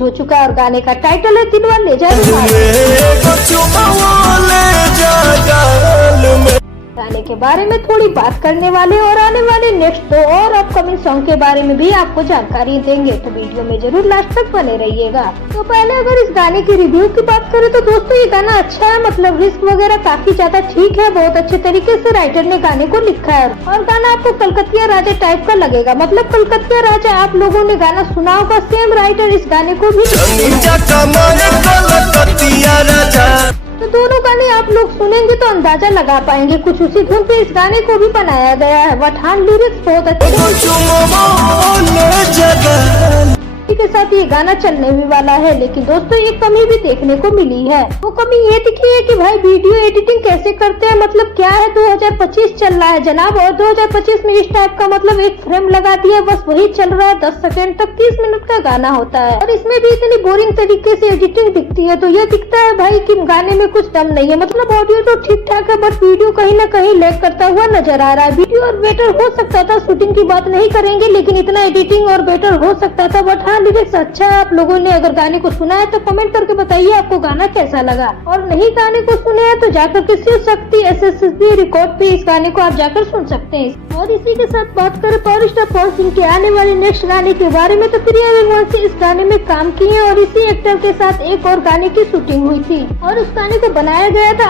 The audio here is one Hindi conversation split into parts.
रिलीज हो चुका है और गाने का टाइटल है दिलवा ले जा गाने के बारे में थोड़ी बात करने वाले और आने वाले नेक्स्ट 2 और अपकमिंग सॉन्ग के बारे में भी आपको जानकारी देंगे, तो वीडियो में जरूर लास्ट तक बने रहिएगा। तो पहले अगर इस गाने की रिव्यू की बात करें तो दोस्तों ये गाना अच्छा है, मतलब रिस्क वगैरह काफी ज्यादा ठीक है, बहुत अच्छे तरीके से राइटर ने गाने को लिखा है और गाना आपको कलकतिया राजा टाइप का लगेगा, मतलब कलकतिया राजा आप लोगों ने गाना सुना होगा, सेम राइटर इस गाने को भी। तो दोनों गाने आप लोग सुनेंगे तो अंदाजा लगा पाएंगे, कुछ उसी धुन पे इस गाने को भी बनाया गया है। पठान लिरिक्स बहुत अच्छे के साथ ये गाना चलने भी वाला है, लेकिन दोस्तों एक कमी भी देखने को मिली है। वो कमी ये दिखी है कि भाई वीडियो एडिटिंग कैसे करते हैं, मतलब क्या है 2025 चल रहा है जनाब, और 2025 में इस टाइप का मतलब एक फ्रेम लगा दिया बस वही चल रहा है 10 सेकंड तक, 30 मिनट का गाना होता है और इसमें भी इतनी बोरिंग तरीके से एडिटिंग दिखती है। तो ये दिखता है भाई कि गाने में कुछ दम नहीं है, मतलब ऑडियो तो ठीक ठाक है बट वीडियो कहीं न कहीं लैग करता हुआ नजर आ रहा है। वीडियो और बेटर हो सकता था, शूटिंग की बात नहीं करेंगे, लेकिन इतना एडिटिंग और बेटर हो सकता था। बट हाँ लिरिक्स अच्छा है, आप लोगों ने अगर गाने को सुना है तो कमेंट करके बताइए आपको गाना कैसा लगा, और नहीं गाने को सुने हैं तो जाकर के शिव शक्ति SSB रिकॉर्ड पे इस गाने को आप जाकर सुन सकते हैं। और इसी के साथ बात करें पावर स्टार पवन सिंह के आने वाले नेक्स्ट गाने के बारे में, तो प्रिया विरवंशी इस गाने में काम की है और इसी एक्टर के साथ एक और गाने की शूटिंग हुई थी और उस गाने को बनाया गया था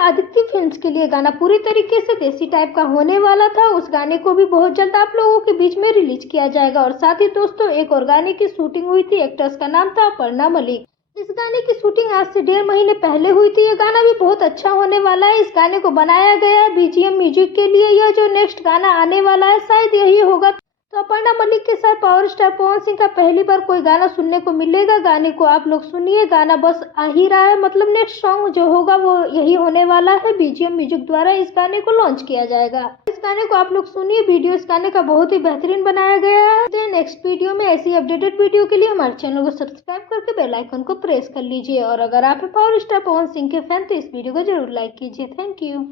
आदित्य फिल्म्स के लिए। गाना पूरी तरीके से देसी टाइप का होने वाला था, उस गाने को भी बहुत जल्द आप लोगों के बीच में रिलीज किया जाएगा। और साथ ही दोस्तों एक और गाने की शूटिंग हुई थी, एक्ट्रेस का नाम था अपर्णा मलिक। इस गाने की शूटिंग आज से 1.5 महीने पहले हुई थी। ये गाना भी बहुत अच्छा होने वाला है, इस गाने को बनाया गया है BGM म्यूजिक के लिए। यह जो नेक्स्ट गाना आने वाला है शायद यही होगा। तो अपर्णा मलिक के साथ पावर स्टार पवन सिंह का पहली बार कोई गाना सुनने को मिलेगा। गाने को आप लोग सुनिए, गाना बस आ ही रहा है, मतलब नेक्स्ट सॉन्ग जो होगा वो यही होने वाला है। BGM म्यूजिक द्वारा इस गाने को लॉन्च किया जाएगा। इस गाने को आप लोग सुनिए, वीडियो इस गाने का बहुत ही बेहतरीन बनाया गया है। नेक्स्ट वीडियो में ऐसी अपडेटेड वीडियो के लिए हमारे चैनल को सब्सक्राइब करके बेल आइकन को प्रेस कर लीजिए, और अगर आप पावर स्टार पवन सिंह के फैन तो इस वीडियो को जरूर लाइक कीजिए। Thank you.